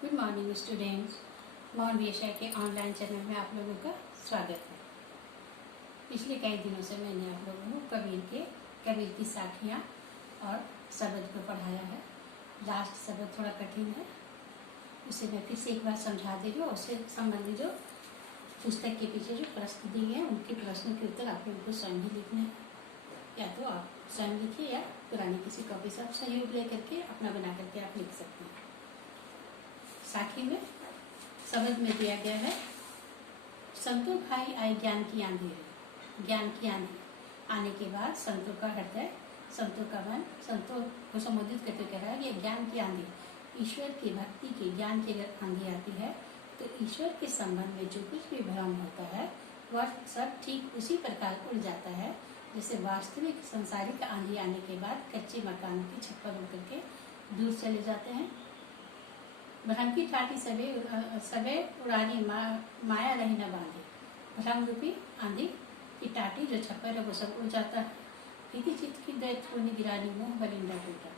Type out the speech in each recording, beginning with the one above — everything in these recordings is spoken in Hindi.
Good morning students. मॉन विषय के ऑनलाइन चैनल में आप लोगों का स्वागत है। पिछले कई दिनों से मैंने आप लोगों को कबीर की साखियाँ और शब्द को पढ़ाया है। लास्ट शब्द थोड़ा कठिन है, उसे मैं फिर से एक बार समझा दे रही हूँ। उससे संबंधित जो पुस्तक के पीछे जो प्रश्न दिए हैं उनके प्रश्नों के उत्तर आप लोगों को स्वयं ही लिखने हैं। या तो आप स्वयं लिखिए या पुरानी किसी कॉपी से आप सहयोग लेकर के अपना बना करके आप लिख सकते हैं। साखी में शब्द में दिया गया है, संतों भाई आई ज्ञान की आंधी है। ज्ञान की आंधी आने के बाद संतों का हृदय, संतों का मन, संतों को संबोधित करते कह रहा है ये ज्ञान की आंधी, ईश्वर की भक्ति की ज्ञान की अगर आंधी आती है तो ईश्वर के संबंध में जो कुछ भी भ्रम होता है वह सब ठीक उसी प्रकार उड़ जाता है जैसे वास्तविक संसारिक आंधी आने के बाद कच्चे मकान के छप्पर उड़ करके दूर चले जाते हैं। भ्रम की ठाठी सबे उड़ानी माया रही न बांधे। भ्रम रूपी आंधी की टाटी जो छप्पर है वो सब उड़ जाता है। प्रीति चित्त की दैत होनी गिरानी मोह बलिंदा टूटा।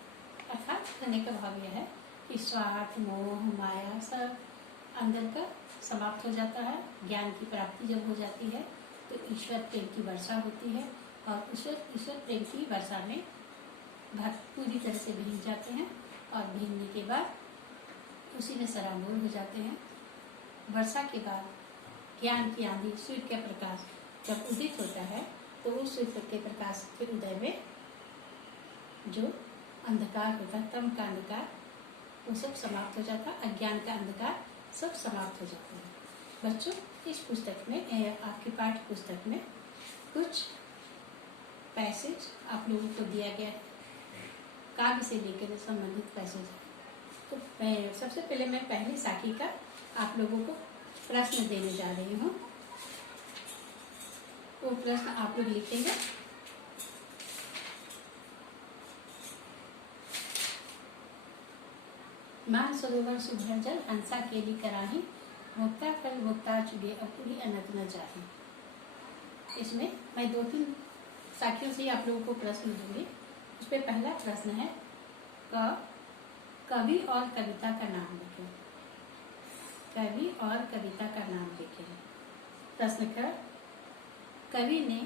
अर्थात कहने का भाव यह है कि स्वार्थ, मोह, माया सब अंदर का समाप्त हो जाता है। ज्ञान की प्राप्ति जब हो जाती है तो ईश्वर प्रेम की वर्षा होती है और ईश्वर प्रेम की वर्षा में भक्त पूरी तरह से भीग जाते हैं और भीगने के बाद उसी में सराबोर हो जाते हैं। वर्षा के बाद ज्ञान की आंधी, सूर्य का प्रकाश जब उदित होता है तो उस सूर्य के प्रकाश के उदय में जो अंधकार होता है, तम का अंधकार, वो सब समाप्त हो जाता है। अज्ञान का अंधकार सब समाप्त हो जाता है। बच्चों, इस पुस्तक में, आपकी पाठ्य पुस्तक में कुछ पैसेज आप लोगों को दिया गया है, काव्य से लेकर संबंधित पैसेज है। तो सबसे पहले मैं पहली साखी का आप लोगों को प्रश्न देने जा रही हूँ। वो प्रश्न आप लोग लिखेंगे। मान सरोवर सुभर जल हंसा केली कराही, मुक्ता फल मुक्ता चुगे अपूरी अनंत न जाही। इसमें मैं 2-3 साखियों से आप लोगों को प्रश्न दूंगी। उसमें पहला प्रश्न है, कवि और कविता का नाम लिखें। कवि और कविता का नाम लिखें। प्रश्न कर, कवि ने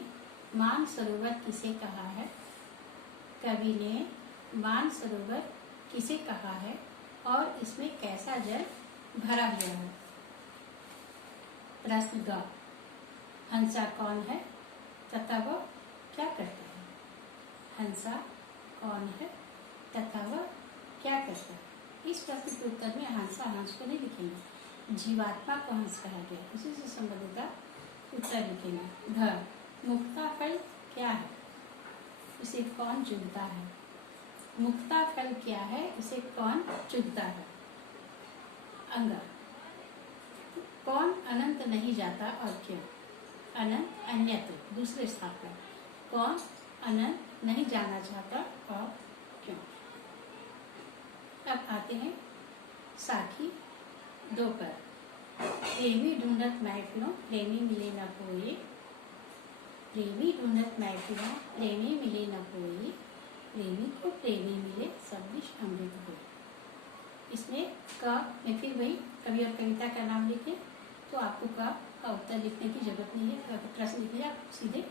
मान सरोवर किसे कहा है? कवि ने मान सरोवर किसे कहा है और इसमें कैसा जल भरा हुआ है? प्रश्न ग, हंसा कौन है तथा वह क्या करता है? हंसा कौन है तथा वह क्या करता है? इस प्रश्न के उत्तर में हंसा हंस को नहीं लिखेंगे, जीवात्मा को हंस कहा गया, उसी से संबंधित उत्तर लिखेंगे। ध, मुक्ता फल क्या है? इसे कौन चुनता है? मुक्ता फल क्या है? इसे कौन चुनता है? अंग, कौन अनंत नहीं जाता और क्यों? अनंत अन्यत्र, दूसरे स्थान पर। कौन अनंत नहीं जाना चाहता और क्यों? अब आते हैं साखी 2 पर। प्रेमी ढूंढत महफिलों प्रेमी मिले न कोई। प्रेमी ढूंढत महफिलों प्रेमी मिले न कोई, प्रेमी को प्रेमी मिले सब विष अमृत हो। इसमें का में फिर वही कवि और कविता का नाम लिखे तो आपको का उत्तर लिखने की जरूरत नहीं है। प्रश्न लिखिए, आप सीधे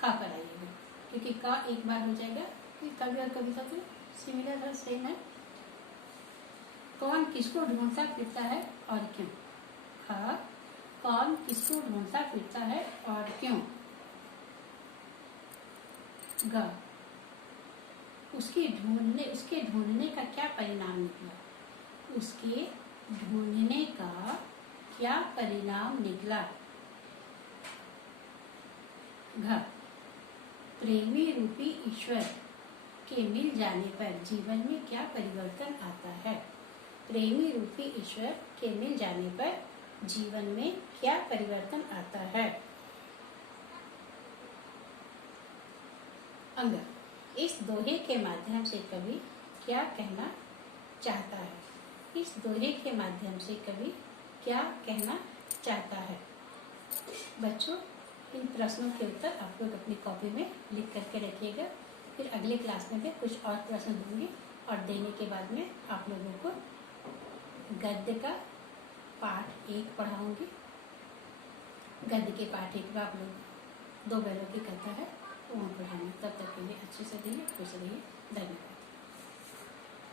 खा पर आइएगा, क्योंकि का एक बार हो जाएगा। कवि और कविता तो सिमिलर है, सेम है। कौन किसको ढूंढता फिरता है और क्यों? खा, कौन किसको ढूंढता फिरता है और क्यों? ग, उसके ढूंढने का क्या परिणाम निकला? उसके ढूंढने का क्या परिणाम निकला? घ, प्रेमी रूपी ईश्वर के मिल जाने पर जीवन में क्या परिवर्तन आता है? प्रेमी रूपी ईश्वर के मिल जाने पर जीवन में क्या परिवर्तन आता है? अंग, इस दोहे के माध्यम से कवि क्या कहना चाहता है? इस दोहे के माध्यम से कवि क्या कहना चाहता है? बच्चों, इन प्रश्नों के उत्तर आप लोग अपनी कॉपी में लिख करके रखिएगा। फिर अगले क्लास में मैं कुछ और प्रश्न दूंगी और देने के बाद में आप लोगों को गद्य का पाठ 1 पढ़ाऊंगी। गद्य के पाठ 1 में आप लोग 2 बैलों की कथा है वो पढ़ाऊंगी। तब तक के लिए अच्छे से रहिए, खुश रहिए। धन्यवाद।